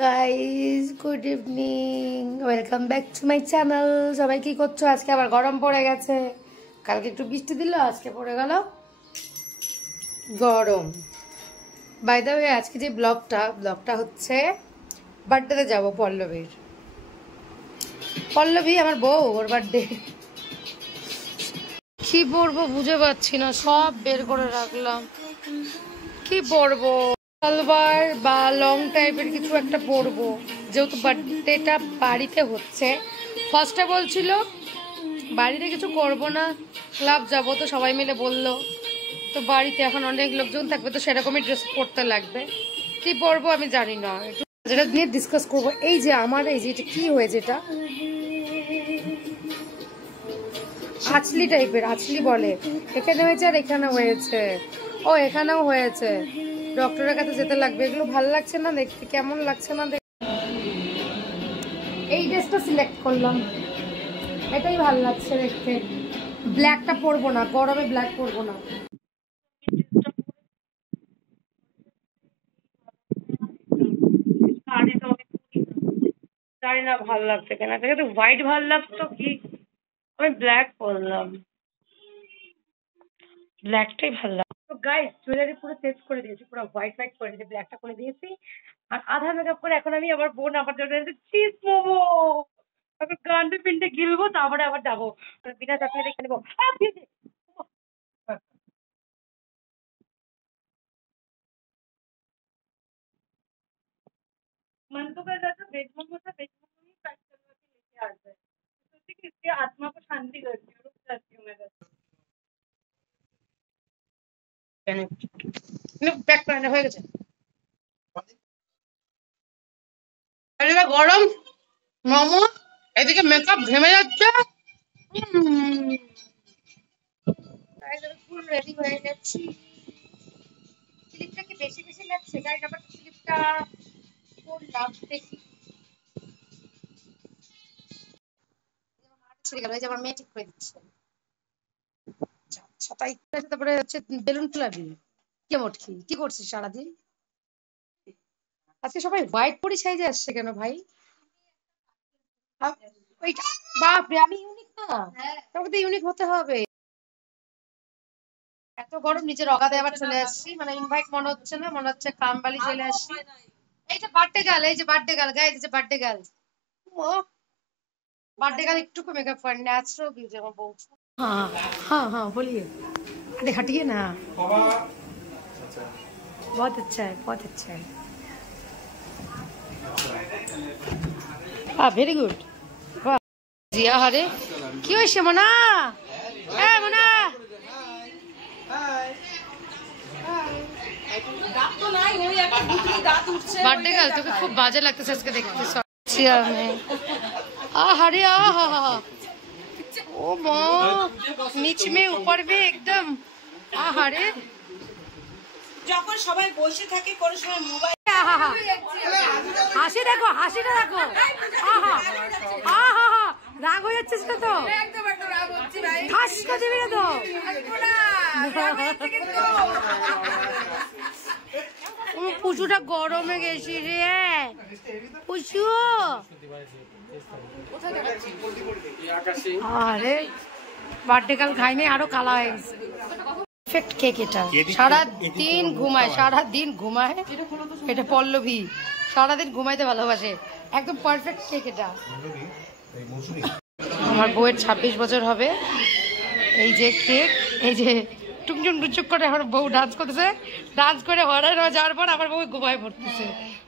Guys good evening, welcome back to my channel. সবাই কি করছো? আজকে আবার গরম পড়ে গেছে। কালকে একটু বৃষ্টি দিল, আজকে পড়ে গেল গরম। বাই দ্য ওয়ে, আজকে যে ব্লগটা হচ্ছে বার্থডেতে যাব পল্লবীর। পল্লবী আমার বউ, ওর বার্থডে। কি পরবো বুঝে পাচ্ছি না, সব বের করে রাখলাম। কি পরবো? সালোয়ার বা লং টাইপের কিছু একটা পরবো, যেহেতু বার্থডেটা বাড়িতে হচ্ছে। ফার্স্টে বলছিল বাড়িতে কিছু করব না, ক্লাব যাবো, তো সবাই মিলে বললো তো বাড়িতে এখন অনেক লোকজন থাকবে, তো সেরকমই ড্রেস পরতে লাগবে। কি পরবো আমি জানি না, একটু যেটা নিয়ে ডিসকাস করবো। এই যে আমার এই যে এটা কি হয়েছে, এটা আঁচলি টাইপের, আঁচলি বলে। এখানে হয়েছে আর এখানে হয়েছে, ও এখানেও হয়েছে। ডক্টরের কাছে যেতে লাগবে। এগুলো ভালো লাগছে না দেখতে, কেমন লাগছে না দেখতে। এই ড্রেসটা সিলেক্ট করলাম, এটাই ভালো লাগছে দেখতে। ব্ল্যাকটা পরবো না, গরমে ব্ল্যাক পরবো না। জানি না ভালো লাগছে কেন, কিন্তু হোয়াইট ভালো লাগতো কি, আমি ব্ল্যাক পরলাম। ব্ল্যাকটাই ভালো লাগে। তো গাইস, জুয়েলারি পুরো চেঞ্জ করে দিয়েছি, পুরো হোয়াইট করে দিয়েছি, ব্ল্যাকটা করে দিয়েছি। আর আধা মেকআপ করে এখন আমি আমার বোন আমার জন্য চিজ মোমো, আমি গান্ডে পিন্ডে গিলবো, তারপরে আবার যাবো বিনা চাকরি দেখে নেবো। मन तो कर रहा था वेज मोमो ही पैक करवा के लेके आ जाए, सोची कि इसके आत्मा को शांति करती हूँ, रुक जाती हूँ मैं প্যাক করে হয়ে গেছে। গরম মোমো, এদিকে মেকআপ ঘেমে যাচ্ছে। ফুল রেডি হয়ে গেছি। ক্লিপটা কি বেশি বেশি লাগছে গাইস? আবার ক্লিপটা করলাম দেখি। ছিঁড়ে গেল, এই যে আমার মেয়ে ঠিক করে দিচ্ছে। আচ্ছা তাই, তারপরে হচ্ছে বেলুন ফুলাবি। কে মোটকি কি করছিস সারাদিন? আজকে সবাই হোয়াইট পরি সাইজে আসছে কেন ভাই? ওইটা বাপরে, আমি ইউনিক না? তবে তো ইউনিক হতে হবে। এত গরম, নিজের অগাধে আবার চলে আসছি, মানে ইনভাইট মনে হচ্ছে না, মনে হচ্ছে কামবালি চলে আসছি। এই যে বার্থডে গার্ল, এই যে বার্থডে গার্ল গাইস, এই যে বার্থডে গার্ল। ও বার্থडे का एक टुकड़ा मेकअप कर, नेचुरल ब्यूटी है बहुत। हाँ हाँ हाँ बोलिए। अरे हटिए ना, बहुत अच्छा है, बहुत अच्छा है। हाँ वेरी गुड। জিয়া হারে কি হয়েছে মোনা? মোনা বার্থডে গার্ল, তোকে খুব বাজে লাগতেছে আজকে দেখতে। আরে আহা, ओ माँ, नीच में ऊपर में एकदम। আহারে যখন সবাই বসে থাকে কোন সময় মোবাইল, হাসি দেখো, হাসিটা দেখো। আহা আহা, রাগ হয়ে যাচ্ছে সেটা তো একদম একটা রাগ হচ্ছে ভাই, ঠাস করে দিবি না তো। পুচুটা গরমে গেছি রে, পুচু। আরে বার্থডে কাল খাইনি, আরো কালা হয়ে গেছে। পারফেক্ট কেক এটা, সারাদিন ঘুমায়, সারাদিন ঘুমায়। এটা পল্লবী, সারাদিন ঘুমাইতে ভালোবাসে, একদম পারফেক্ট কেক এটা। আমার বউয়ের 26 বছর হবে। এই যে কেক, এই যে টুকটুক টুকটুক করে আমার বউ ডান্স করতেছে, ডান্স করে হরাই যাওয়ার পর আমার বউ ঘুমায় পড়তেছে।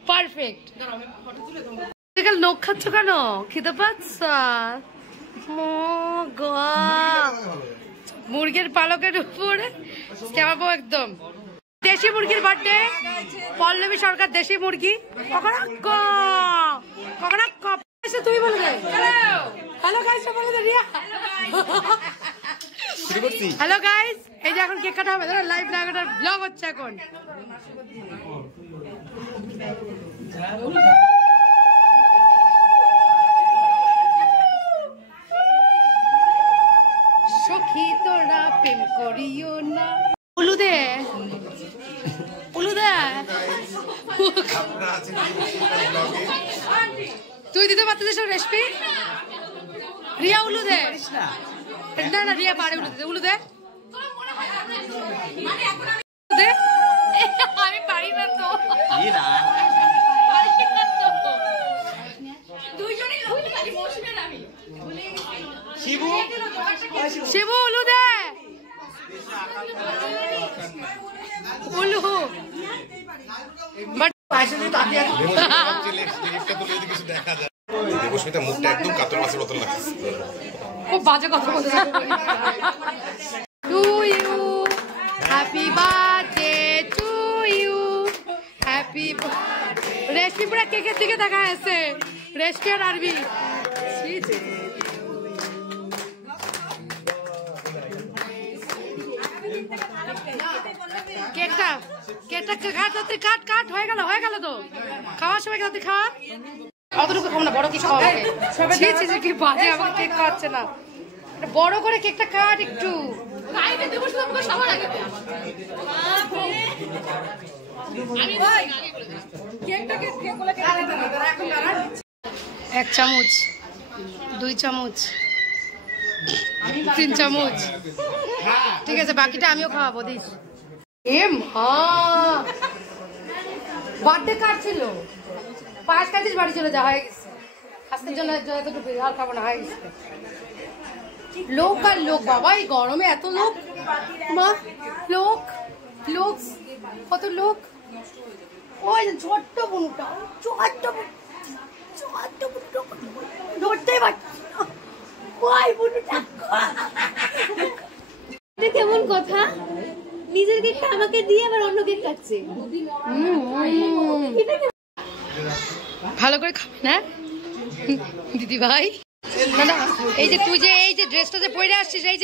পারফেক্ট। নখ খাচ্ছ কেন? খিদে পাচ্ছা? মুরগির পালকের উপরে আমার বউ একদম দেশি মুরগির বার্থডে। পল্লবী সরকার দেশি মুরগি। তুমি বলে হ্যালো গাইস, বলে দে রিয়া। হ্যালো গাইস, এই যে এখন কেক কাটা হবে, লাইভ ব্লগ হচ্ছে এখন। সখী তোরা প্রেম করিও না। উলু দে, উলু দে। তুই দিতে পারতিস রেসিপি? রিয়া উলু দে। না না রিয়া পারে উলু দে, উলু দে। আমি পারি না তো। শিবু উলু দে, উলু। খুব বাজে কথা বলছে। To you, happy birthday to you, happy. Reshmi পুরা কেকের দিকে দেখা আছে, রেশমি আর আরবি। কেকটা কেকটা কাট, কাট কাট, হয়ে গেল হয়ে গেল তো। খাওয়ার সময় তুই খাওয়া। অতটুকু খাবো না, বড় কি খাওয়া? কি বাজে, আমাকে কেক খাওয়াচ্ছে না। বড় করে কেকটা কাট একটু। এক চামচ, 2 চামচ, 3 চামচ, ঠিক আছে। বাকিটা আমিও খাওয়াবো, দিস। বার্থডে কার্ড ছিল, 5 কাজিস বাড়ি চলে যা, হয়ে গেছে। আজকের জন্য এতটুকু আর খাবো না, হয়ে গেছে। লোক আর লোক, বাবা এই গরমে এত লোক, মা লোক লোক, কত লোক। ওই ছোট্ট বুনুটা, ছোট্ট ধরতেই পারছি না। ওই বুনুটা কেমন কথা, নিজের কেকটা আমাকে দিয়ে আবার অন্য কেক কাটছে। ভালো করে খাবে না দিদি ভাই? না এই যে তুই যে এই যে ড্রেসটা যে পরে আসছিস, এই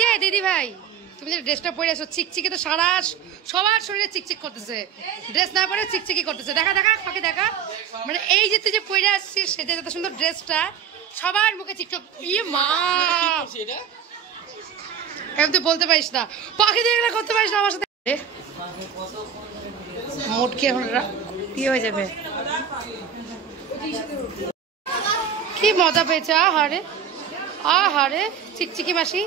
যে দিদি ভাই তুমি যে ড্রেসটা পরে আসছো, চিকচিকি তো সারা সবার শরীরে চিকচিক করতেছে। ড্রেস না পরে চিকচিকি করতেছে, দেখা দেখা ফাঁকে দেখা। মানে এই যে তুই যে পরে আসছিস, সেটা এত সুন্দর ড্রেসটা সবার মুখে চিকচক। ইয়ে মা, এখন তুই বলতে পারিস না, পাখি দিয়ে করতে পারিস না আমার সাথে। মোটকে এখন কি হয়ে যাবে। কি মজা পেয়েছে, আহারে আহারে চিকচিকি মাসি।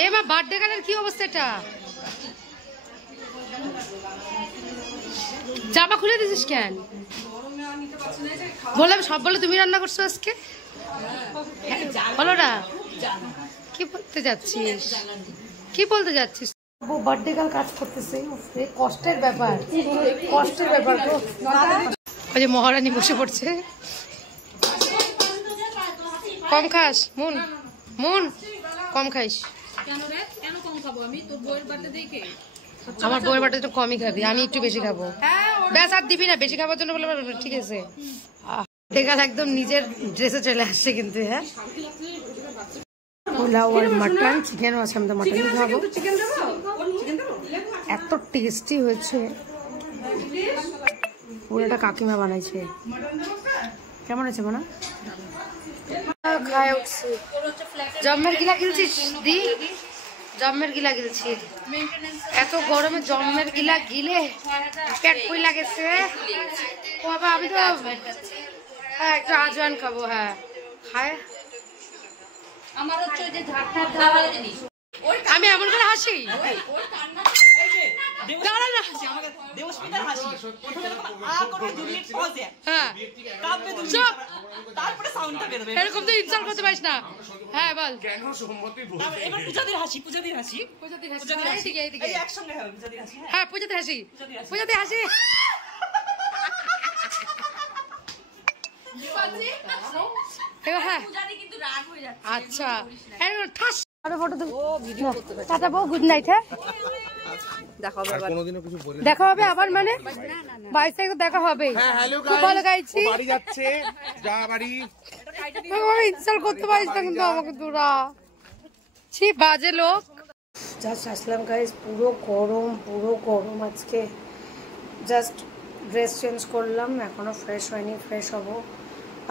এ মা, বার্থডে গার্লের কি অবস্থা এটা? জামা খুলে দিছিস কেন? বললাম সব বলে তুমি রান্না করছো আজকে, বলো না। কি বলতে যাচ্ছিস, কি বলতে যাচ্ছিস? বার্থডে গার্ল কাজ করতেছে, কষ্টের ব্যাপার, কষ্টের ব্যাপার। ওই যে মহারানী বসে পড়ছে। কম খাস মুন, মুন কম খাইস। আমার বউয়ের বাটা একটু কমই খাবি, আমি একটু বেশি খাবো। ব্যাস আর দিবি না, বেশি খাবার জন্য বলে, ঠিক আছে। দেখাল একদম নিজের ড্রেসে চলে আসছে কিন্তু। হ্যাঁ, পোলাও আর মাটন, চিকেনও আছে, আমি তো মাটনই খাবো। এত টেস্টি হয়েছে, পুরোটা কাকিমা বানাইছে। কেমন আছে মানা? খায় উঠছি। জম্মের গিলা গিলছিস দি, জম্মের গিলা গিলছি। এত গরমে জম্মের গিলা গিলে পেট ফুলা গেছে বাবা। আমি তো হ্যাঁ একটু আজওয়ান খাবো। হ্যাঁ খায়। আমি এমন করে হাসি, এরকম তো ইনসাল্ট করতে পারিস না। হ্যাঁ বল। হ্যাঁ পূজাতে হাসি, পূজাতে হাসি। আচ্ছা গুড নাইট। হ্যাঁ দেখা হবে আবার, মানে 22 তারিখ দেখা হবে। খুব ভালো গাইছি। ইনস্টল করতে পারিস না কিন্তু আমাকে তোরা, ছি বাজে লোক। জাস্ট আসলাম গাইস, পুরো গরম, পুরো গরম আজকে। জাস্ট ড্রেস চেঞ্জ করলাম, এখনো ফ্রেশ হয়নি, ফ্রেশ হব।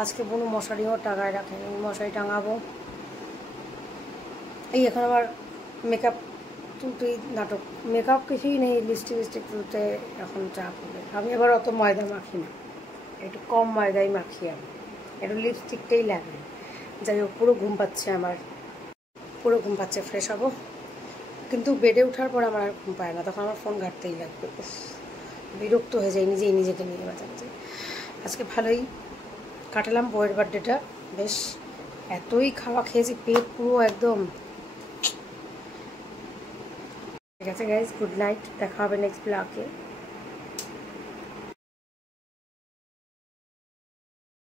আজকে কোনো মশারিও টাঙায় রাখেনি, মশারি টাঙাবো। এই এখন আবার মেকআপ তুই নাটক, মেকআপ কিছুই নেই, লিপস্টিক তুলতে এখন চাপ হবে। আমি এবার অত ময়দা মাখি না, একটু কম ময়দাই মাখি আমি, একটু লিপস্টিকটাই লাগে। যাই হোক, পুরো ঘুম পাচ্ছে আমার, পুরো ঘুম পাচ্ছে। ফ্রেশ হবো, কিন্তু বেডে ওঠার পর আমার আর ঘুম পায় না, তখন আমার ফোন ঘাঁটতেই লাগবে। বিরক্ত হয়ে যায় নিজেকে নিয়ে মাঝে মাঝে। আজকে ভালোই কাটালাম বউয়ের বার্থডেটা, বেশ এতই খাওয়া খেয়েছি, পেট পুরো একদম। ঠিক আছে গাইজ, গুড নাইট, দেখা হবে নেক্সট ব্লগে।